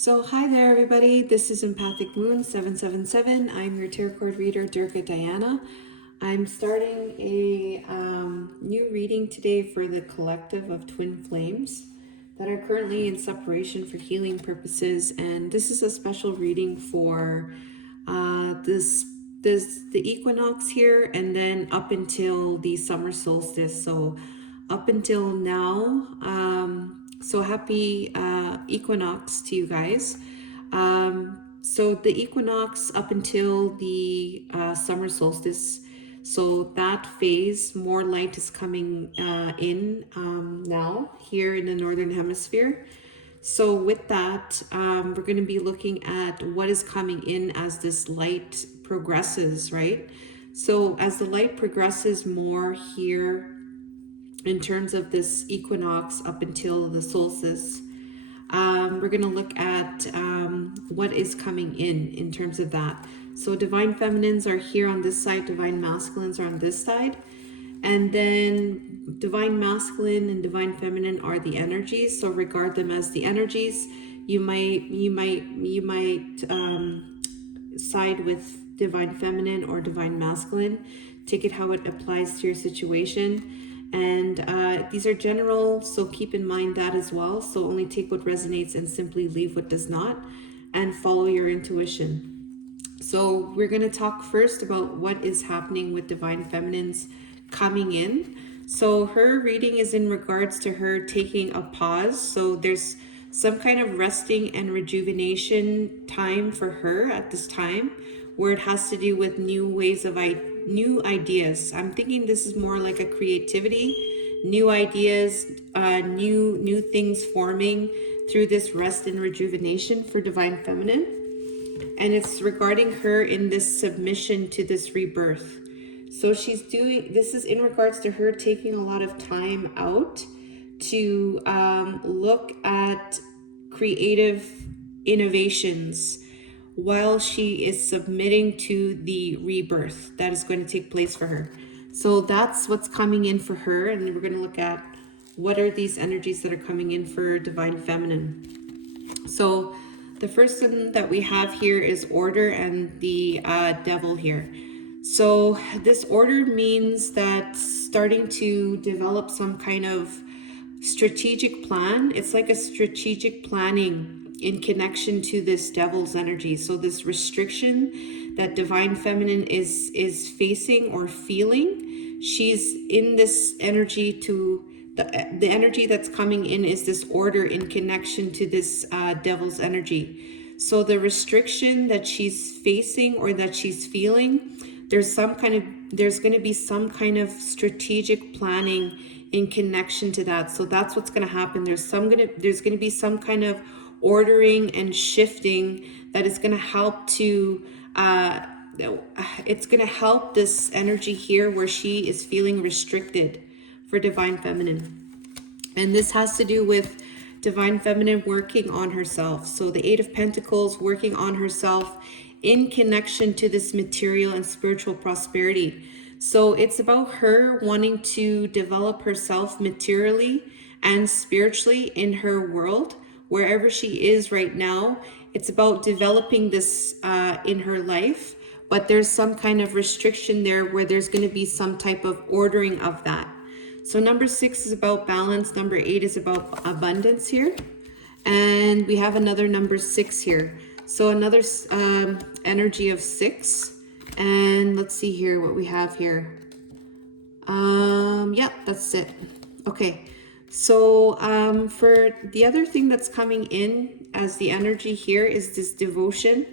So hi there everybody, this is Empathic Moon 777. I'm your tarot card reader, Durga Diana. I'm starting a new reading today for the collective of twin flames that are currently in separation for healing purposes, and this is a special reading for the equinox here, and then up until the summer solstice. So up until now, so happy equinox to you guys. So the equinox up until the summer solstice, so that phase, more light is coming in now here in the northern hemisphere. So with that, we're going to be looking at what is coming in as this light progresses, right? So as the light progresses more here in terms of this equinox up until the solstice, we're going to look at what is coming in terms of that. So divine feminines are here on this side, divine masculines are on this side, and then divine masculine and divine feminine are the energies. So regard them as the energies. You might side with divine feminine or divine masculine. Take it how it applies to your situation. And these are general, so keep in mind that as well. So only take what resonates and simply leave what does not, and follow your intuition. So we're going to talk first about what is happening with divine feminines coming in. So her reading is in regards to her taking a pause. So there's some kind of resting and rejuvenation time for her at this time, where it has to do with new ways of new ideas. I'm thinking this is more like a creativity, new ideas, new things forming through this rest and rejuvenation for divine feminine. And it's regarding her in this submission to this rebirth. So she's doing, this is in regards to her taking a lot of time out to look at creative innovations while she is submitting to the rebirth that is going to take place for her. So that's what's coming in for her, and we're going to look at what are these energies that are coming in for divine feminine. So the first one that we have here is order and the devil here. So this order means that starting to develop some kind of strategic plan. It's like a strategic planning in connection to this devil's energy. So this restriction that divine feminine is facing or feeling, she's in this energy to the energy that's coming in is this order in connection to this devil's energy. So the restriction that she's facing or that she's feeling, there's going to be some kind of strategic planning in connection to that. So that's what's going to happen. There's going to be some kind of ordering and shifting that is going to help to it's going to help this energy here where she is feeling restricted for divine feminine. And this has to do with divine feminine working on herself. So the 8 of Pentacles, working on herself in connection to this material and spiritual prosperity. So it's about her wanting to develop herself materially and spiritually in her world, wherever she is right now. It's about developing this in her life, but there's some kind of restriction there where there's going to be some type of ordering of that. So number 6 is about balance. Number 8 is about abundance here. And we have another number 6 here. So another energy of 6. And let's see here what we have here. Yeah, that's it. Okay. So for the other thing that's coming in as the energy here is this devotion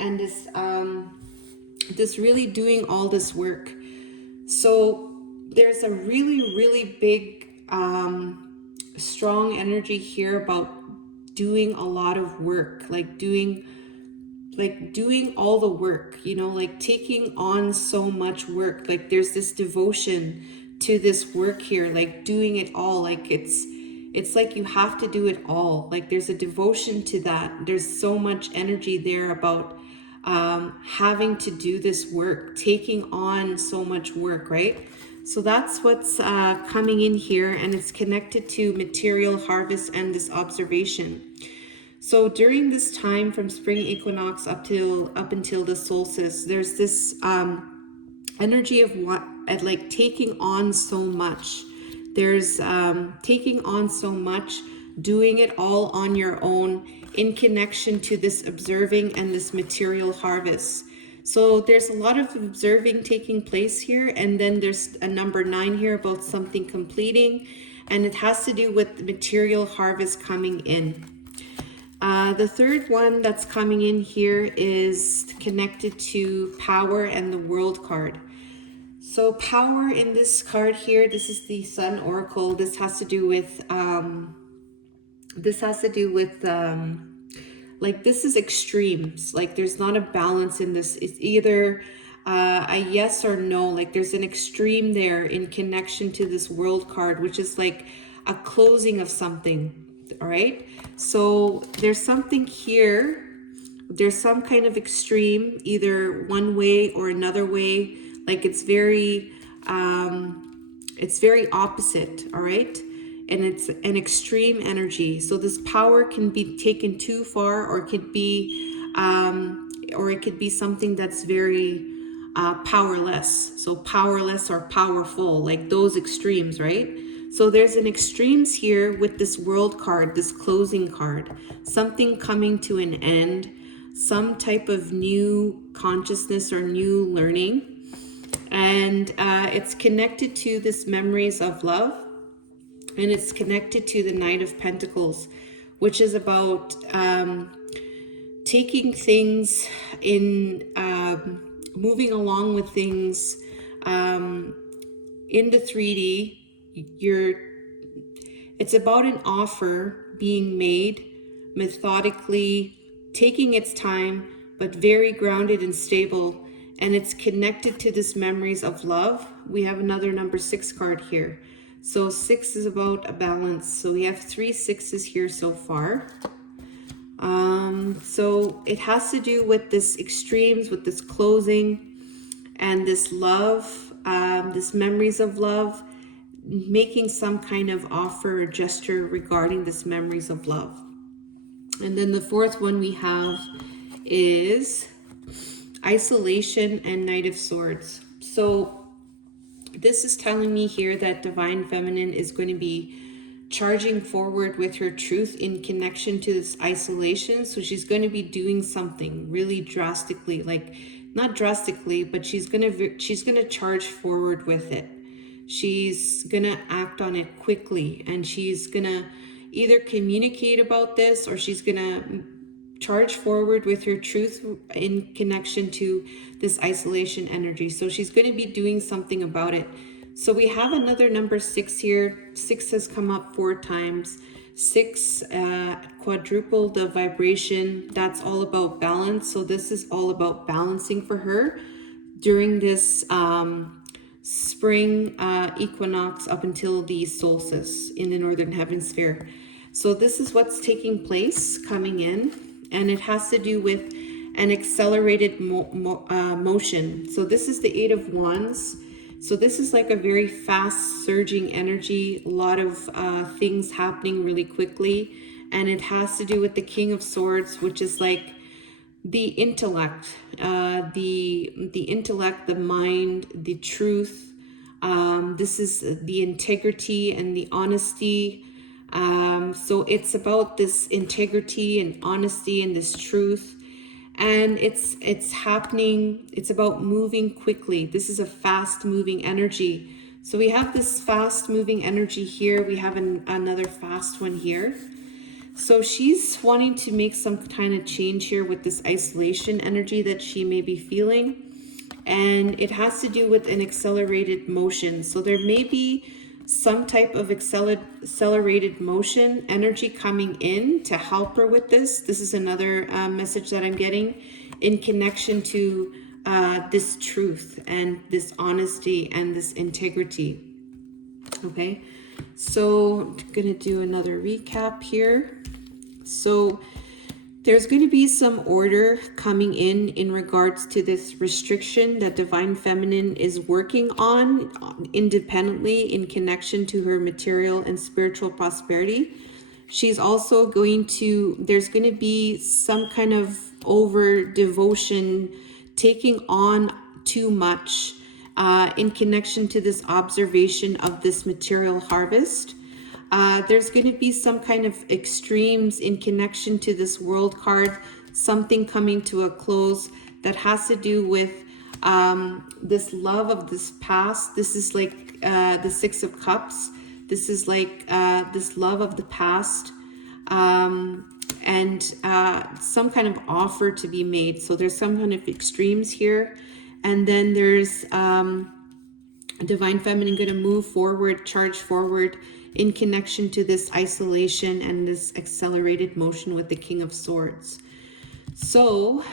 and this really doing all this work. So there's a really big strong energy here about doing a lot of work, like doing all the work, like taking on so much work. Like there's this devotion to this work here, like doing it all. Like it's like you have to do it all. Like there's a devotion to that. There's so much energy there about having to do this work, taking on so much work, right? So that's what's coming in here, and it's connected to material harvest and this observation. So during this time from spring equinox up until the solstice, there's this energy of what, like taking on so much. There's taking on so much, doing it all on your own in connection to this observing and this material harvest. So there's a lot of observing taking place here, and then there's a number 9 here about something completing, and it has to do with the material harvest coming in. The third one that's coming in here is connected to power and the world card. So power in this card here, this is the Sun Oracle. This has to do with like this is extremes. Like there's not a balance in this. It's either a yes or no. Like there's an extreme there in connection to this world card, which is like a closing of something. All right. So there's something here. There's some kind of extreme, either one way or another way. Like it's very opposite. All right. And it's an extreme energy. So this power can be taken too far, or it could be something that's very powerless. So powerless or powerful, like those extremes, right? So there's an extremes here with this world card, this closing card, something coming to an end, some type of new consciousness or new learning. And it's connected to this memories of love. And it's connected to the Night of Pentacles, which is about taking things in, moving along with things in the 3D. It's about an offer being made methodically, taking its time, but very grounded and stable. And it's connected to this memories of love. We have another number 6 card here. So 6 is about a balance. So we have 3 6s here so far. So it has to do with this extremes, with this closing and this love, this memories of love, making some kind of offer or gesture regarding this memories of love. And then the 4th one we have is isolation and Knight of Swords. So this is telling me here that Divine Feminine is going to be charging forward with her truth in connection to this isolation. So she's going to be doing something really drastically, like not drastically, but she's going to charge forward with it. She's going to act on it quickly, and she's going to either communicate about this, or she's going to charge forward with her truth in connection to this isolation energy. So she's going to be doing something about it. So we have another number 6 here. 6 has come up 4 times. 6 quadrupled the vibration. That's all about balance. So this is all about balancing for her during this spring equinox up until the solstice in the northern hemisphere. So this is what's taking place coming in, and it has to do with an accelerated motion. So this is the 8 of Wands. So this is like a very fast surging energy, a lot of things happening really quickly. And it has to do with the King of Swords, which is like the intellect, the intellect, the mind, the truth. This is the integrity and the honesty. So it's about this integrity and honesty and this truth. And it's happening, it's about moving quickly. This is a fast moving energy. So we have this fast moving energy here. We have another fast one here. So she's wanting to make some kind of change here with this isolation energy that she may be feeling. And it has to do with an accelerated motion. So there may be some type of accelerated motion energy coming in to help her with this. This is another message that I'm getting in connection to this truth and this honesty and this integrity. Okay, so I'm gonna do another recap here. So there's going to be some order coming in regards to this restriction that Divine Feminine is working on independently in connection to her material and spiritual prosperity. She's also there's going to be some kind of over devotion, taking on too much in connection to this observation of this material harvest. There's going to be some kind of extremes in connection to this world card, something coming to a close that has to do with this love of this past. This is like the Six of Cups. This is like this love of the past, and some kind of offer to be made. So there's some kind of extremes here. And then there's Divine Feminine going to move forward, charge forward in connection to this isolation and this accelerated motion with the King of Swords. So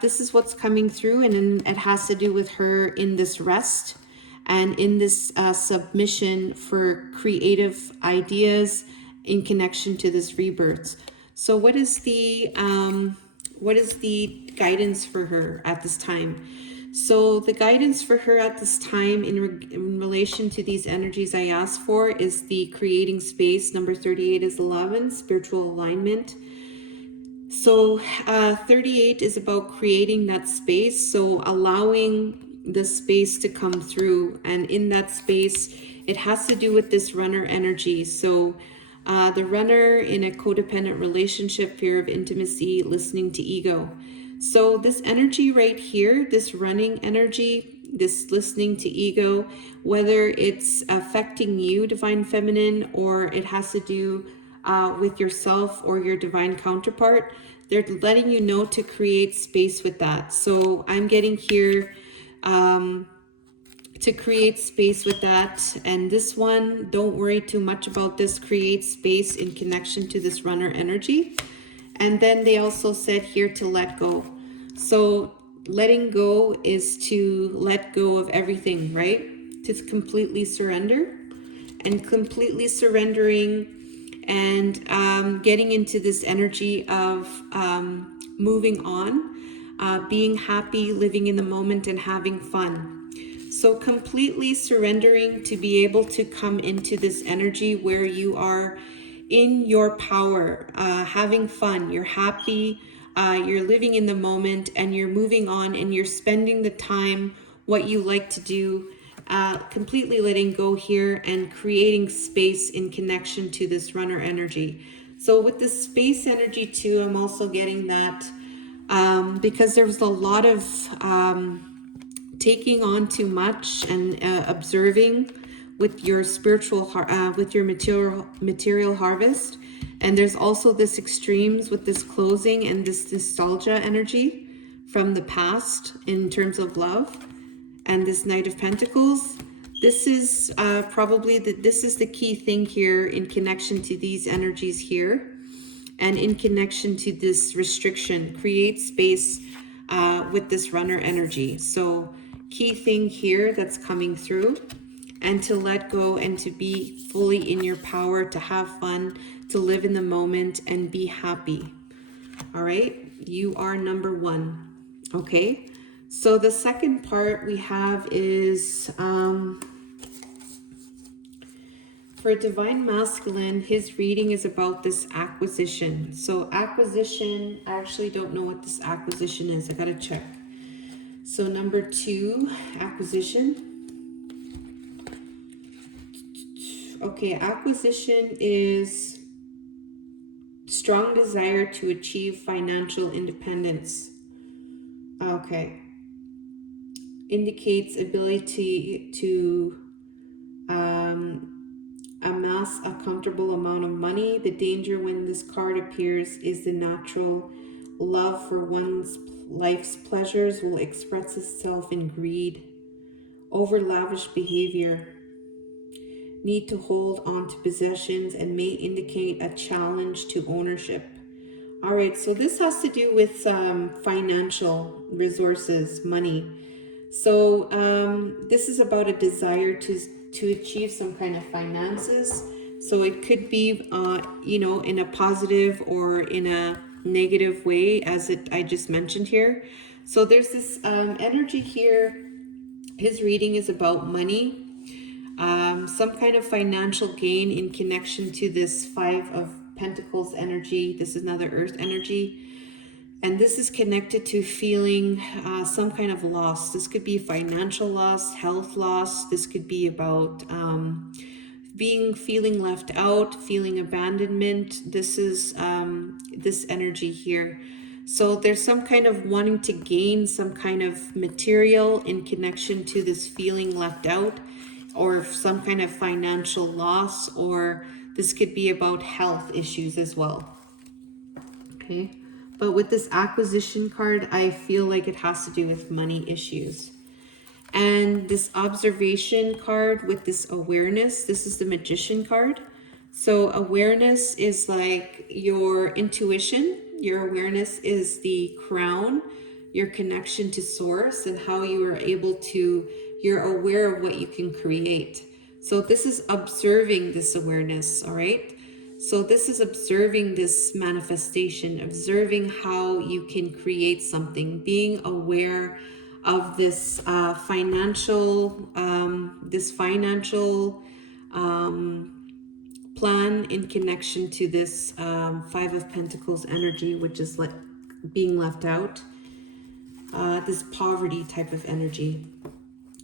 this is what's coming through, and it has to do with her in this rest and in this submission for creative ideas in connection to this rebirth. So what is the guidance for her at this time? So the guidance for her at this time in relation to these energies I asked for is the creating space. Number 38 is 11, spiritual alignment. So 38 is about creating that space, so allowing the space to come through, and in that space it has to do with this runner energy. So the runner in a codependent relationship, fear of intimacy, listening to ego. So this energy right here, this running energy, this listening to ego, whether it's affecting you, Divine Feminine, or it has to do with yourself or your divine counterpart, they're letting you know to create space with that. So I'm getting here to create space with that. And this one, don't worry too much about this. Create space in connection to this runner energy. And then they also said here to let go. So letting go is to let go of everything, right? To completely surrender, and completely surrendering and getting into this energy of moving on, being happy, living in the moment, and having fun. So completely surrendering to be able to come into this energy where you are in your power, having fun, you're happy, you're living in the moment, and you're moving on, and you're spending the time what you like to do, completely letting go here and creating space in connection to this runner energy. So with the space energy too, I'm also getting that because there was a lot of taking on too much and observing with your spiritual with your material harvest. And there's also this extremes with this closing and this nostalgia energy from the past in terms of love. And this Knight of Pentacles, this is probably this is the key thing here in connection to these energies here, and in connection to this restriction. Create space with this runner energy. So key thing here that's coming through, and to let go and to be fully in your power, to have fun, to live in the moment and be happy. All right, you are number one. Okay. So the second part we have is for Divine Masculine, his reading is about this acquisition. So acquisition, I actually don't know what this acquisition is. I gotta check. So number 2, acquisition. Okay, acquisition is strong desire to achieve financial independence. Okay. Indicates ability to amass a comfortable amount of money. The danger when this card appears is the natural love for one's life's pleasures will express itself in greed, over lavish behavior, need to hold on to possessions, and may indicate a challenge to ownership. All right, so this has to do with financial resources, money. So this is about a desire to achieve some kind of finances. So it could be, in a positive or in a negative way, as I just mentioned here. So there's this energy here. His reading is about money, some kind of financial gain in connection to this 5 of Pentacles energy. This is another earth energy. And this is connected to feeling some kind of loss. This could be financial loss, health loss. This could be about feeling left out, feeling abandonment. This is this energy here. So there's some kind of wanting to gain some kind of material in connection to this feeling left out, or some kind of financial loss, or this could be about health issues as well. Okay, but with this acquisition card, I feel like it has to do with money issues. And this observation card with this awareness, this is the Magician card. So awareness is like your intuition. Your awareness is the crown, your connection to source, and how you are able to, you're aware of what you can create. So this is observing this awareness, all right? So this is observing this manifestation, observing how you can create something, being aware of this financial plan in connection to this Five of Pentacles energy, which is like being left out, this poverty type of energy.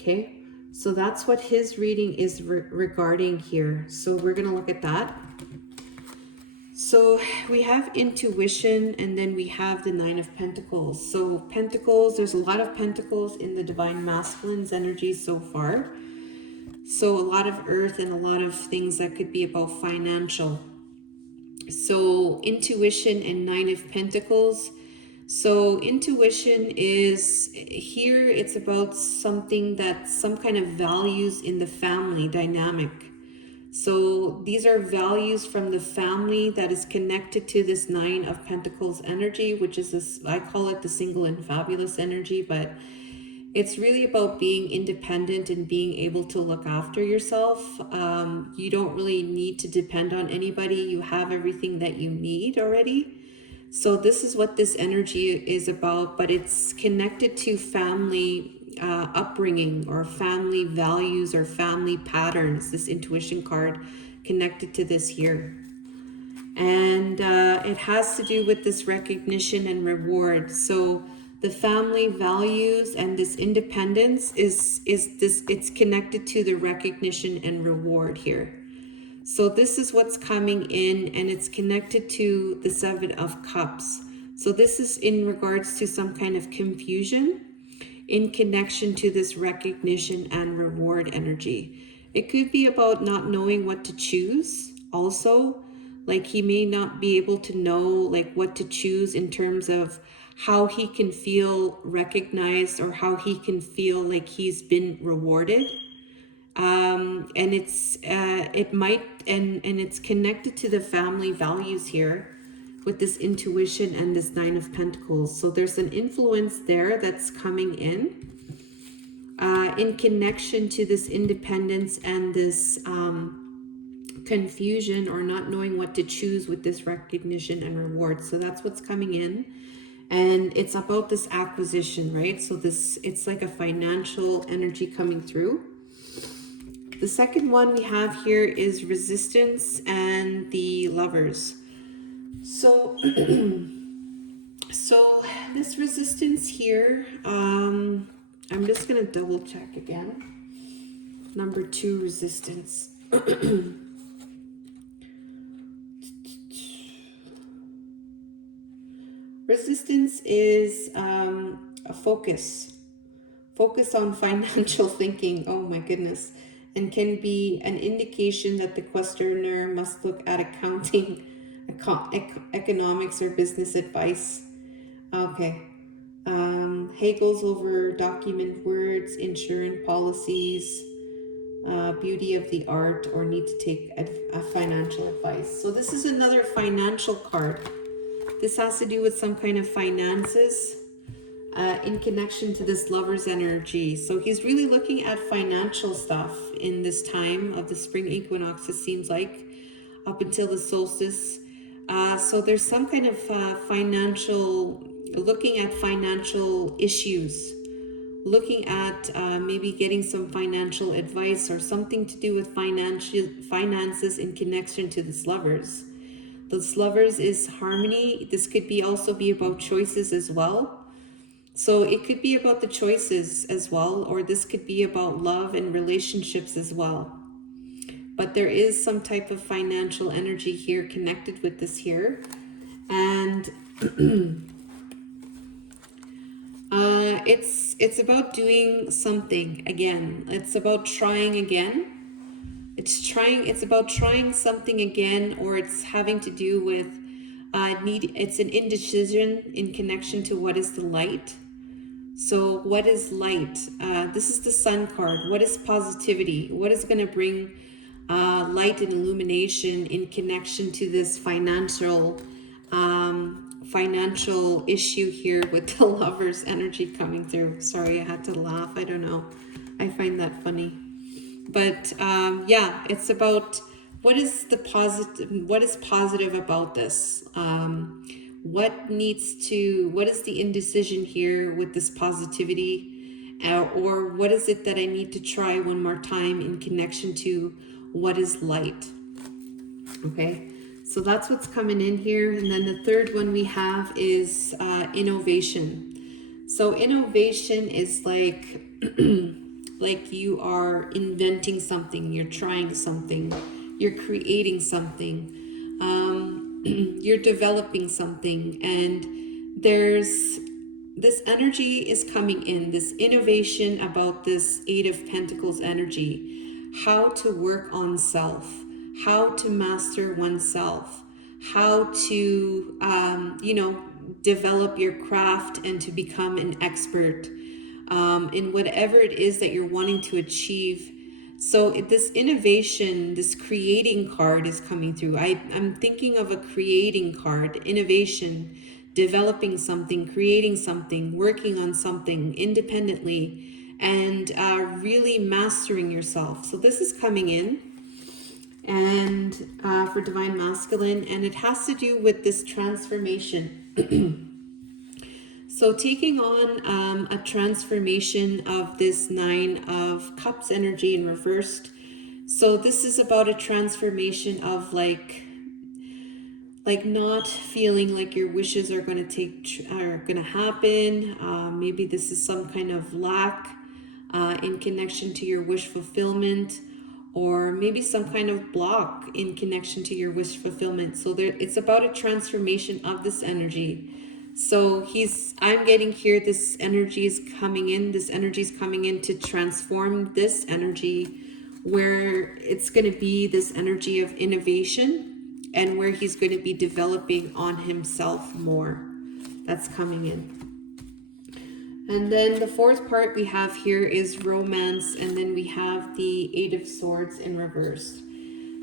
Okay, so that's what his reading is regarding here. So we're going to look at that. So we have intuition, and then we have the Nine of Pentacles. So Pentacles, there's a lot of Pentacles in the Divine Masculine's energy so far. So a lot of earth and a lot of things that could be about financial. So intuition and Nine of Pentacles. So intuition is here, it's about something that some kind of values in the family dynamic. So these are values from the family that is connected to this Nine of Pentacles energy, which is this, I call it the single and fabulous energy, but it's really about being independent and being able to look after yourself. You don't really need to depend on anybody. You have everything that you need already. So this is what this energy is about, but it's connected to family upbringing or family values or family patterns. This intuition card connected to this here. And it has to do with this recognition and reward. So the family values and this independence is this, it's connected to the recognition and reward here. So this is what's coming in, and it's connected to the Seven of Cups. So this is in regards to some kind of confusion in connection to this recognition and reward energy. It could be about not knowing what to choose also. Like he may not be able to know like what to choose in terms of how he can feel recognized or how he can feel like he's been rewarded. And it's it's connected to the family values here with this intuition and this Nine of Pentacles. So there's an influence there that's coming in connection to this independence and this confusion or not knowing what to choose with this recognition and reward. So that's what's coming in. And it's about this acquisition, right? So this, it's like a financial energy coming through. The second one we have here is resistance and the Lovers. So, so this resistance here, I'm just going to double check again. Number 2, resistance. Resistance is a focus on financial thinking. Oh my goodness. And can be an indication that the questioner must look at accounting, economics, or business advice. Okay. Hagels over document words, insurance policies, beauty of the art, or need to take a financial advice. So this is another financial card. This has to do with some kind of finances in connection to this Lover's energy. So he's really looking at financial stuff in this time of the spring equinox, it seems like, up until the solstice. So there's some kind of looking at financial issues, looking at maybe getting some financial advice or something to do with finances in connection to this Lovers. This Lovers is harmony. This could be also be about choices as well. So it could be about the choices as well, or this could be about love and relationships as well. But there is some type of financial energy here connected with this here. And it's about doing something again. It's about trying again. It's about trying something again, or it's having to do with it's an indecision in connection to what is the light. So what is light? This is the Sun card. What is positivity? What is going to bring light and illumination in connection to this financial issue here with the Lovers energy coming through? Sorry, I had to laugh. I don't know. I find that funny. But yeah, it's about what is positive about this? What is the indecision here with this positivity? Or what is it that I need to try one more time in connection to what is light? Okay, so that's what's coming in here. And then the third one we have is innovation. So innovation is like like you are inventing something, you're trying something, you're creating something, you're developing something, and there's this energy is coming in, this innovation about this Eight of Pentacles energy, how to work on self, how to master oneself, how to, develop your craft and to become an expert in whatever it is that you're wanting to achieve. So this innovation, this creating card is coming through. I'm thinking of a creating card, innovation, developing something, creating something, working on something independently, and really mastering yourself. So this is coming in, and for Divine Masculine, and it has to do with this transformation. So taking on a transformation of this Nine of Cups energy in reversed. So this is about a transformation of like not feeling like your wishes are going to happen. Maybe this is some kind of lack in connection to your wish fulfillment, or maybe some kind of block in connection to your wish fulfillment. So it's about a transformation of this energy. So I'm getting here, this energy is coming in. This energy is coming in to transform this energy, where it's going to be this energy of innovation, and where he's going to be developing on himself more. That's coming in. And then the fourth part we have here is romance, and then we have the Eight of Swords in reverse.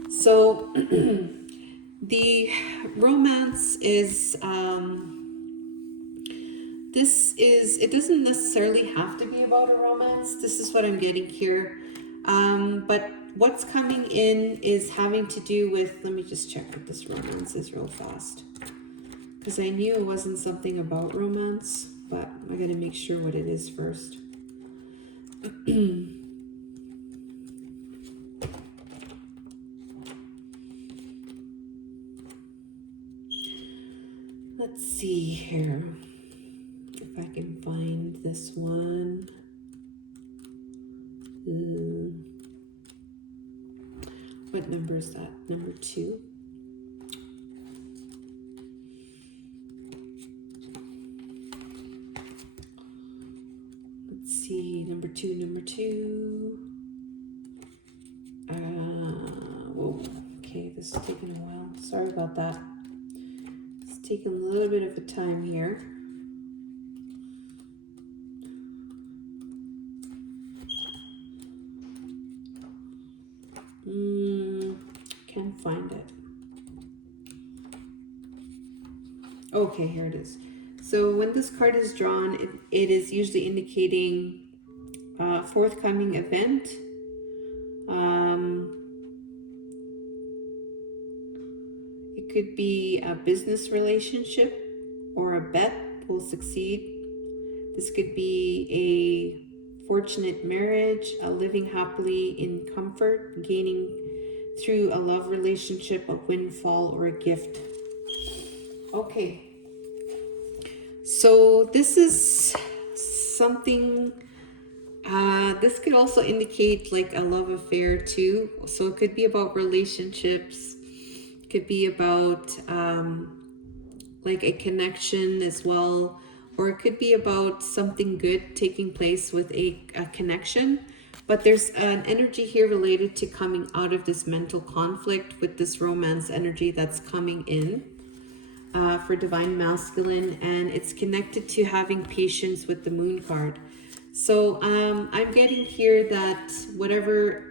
So the romance is it doesn't necessarily have to be about a romance. This is what I'm getting here. But what's coming in is having to do with, let me just check what this romance is real fast, because I knew it wasn't something about romance, but I gotta make sure what it is first. Let's see here if I can find this one. What number is that? Number 2. Let's see, number two. Whoa, okay, this is taking a while. Sorry about that. It's taking a little bit of a time here. Can't find it. Okay, here it is. So when this card is drawn, it is usually indicating a forthcoming event. It could be a business relationship, or a bet will succeed. This could be a fortunate marriage, a living happily in comfort, gaining through a love relationship, a windfall, or a gift. Okay. So this is something, this could also indicate like a love affair too. So it could be about relationships, it could be about like a connection as well, or it could be about something good taking place with a connection. But there's an energy here related to coming out of this mental conflict with this romance energy that's coming in for Divine Masculine, and it's connected to having patience with the Moon card. So I'm getting here that whatever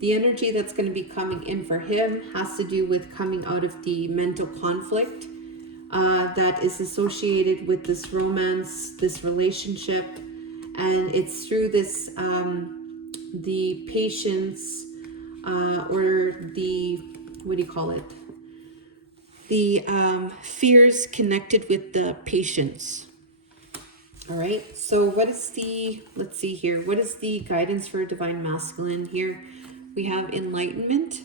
the energy that's going to be coming in for him has to do with coming out of the mental conflict that is associated with this romance, this relationship, and it's through this the patience or the, what do you call it? The fears connected with the patience. All right, so what is the, let's see here, what is the guidance for Divine Masculine here? We have Enlightenment.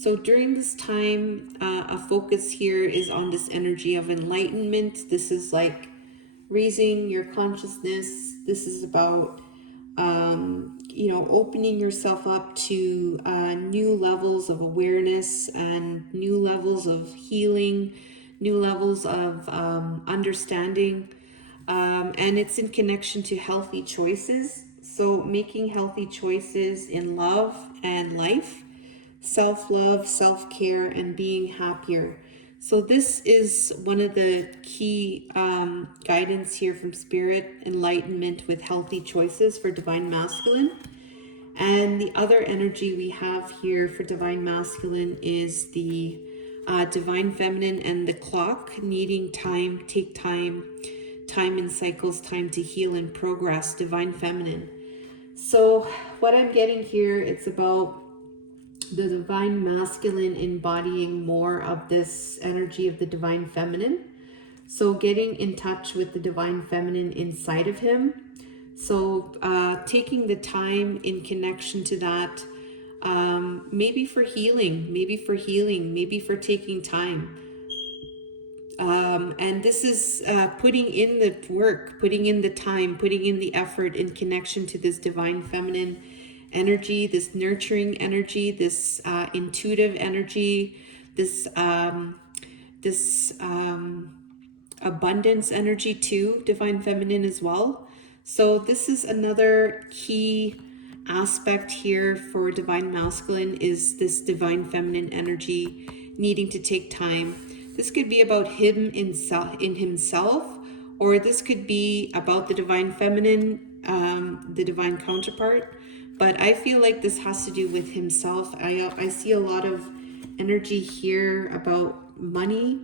So during this time, a focus here is on this energy of enlightenment. This is like raising your consciousness. This is about, you know, opening yourself up to new levels of awareness and new levels of healing, new levels of understanding. And it's in connection to healthy choices. So making healthy choices in love and life, self-love, self-care, and being happier. So this is one of the key guidance here from Spirit, enlightenment with healthy choices for Divine Masculine. And the other energy we have here for Divine Masculine is the Divine Feminine and the clock, needing time, take time, time in cycles, time to heal and progress, Divine Feminine. So what I'm getting here, it's about the Divine Masculine embodying more of this energy of the Divine Feminine. So getting in touch with the Divine Feminine inside of him. So taking the time in connection to that, maybe for healing, maybe for taking time. And this is putting in the work, putting in the time, putting in the effort in connection to this Divine Feminine energy, this nurturing energy, this intuitive energy, this abundance energy too, Divine Feminine as well. So this is another key aspect here for Divine Masculine, is this Divine Feminine energy needing to take time. This could be about him in himself, or this could be about the Divine Feminine, the Divine counterpart. But I feel like this has to do with himself. I see a lot of energy here about money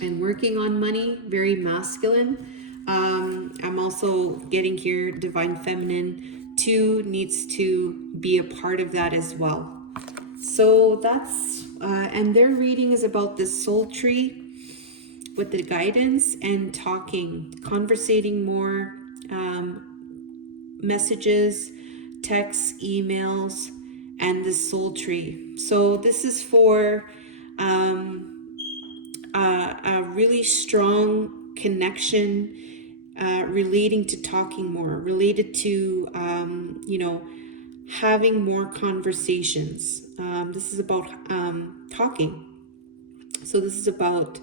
and working on money, very masculine. I'm also getting here Divine Feminine too needs to be a part of that as well. So that's, and their reading is about this soul tree with the guidance and talking, conversating more, messages, texts, emails, and the soul tree. So this is for a really strong connection relating to talking more, related to, you know, having more conversations. This is about talking. So this is about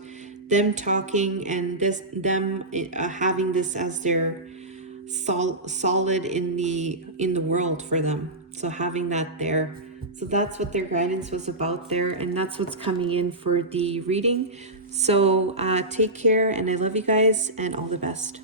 them talking and them having this as their solid in the world for them. So having that there. So that's what their guidance was about there, and that's what's coming in for the reading. So take care, and I love you guys, and all the best.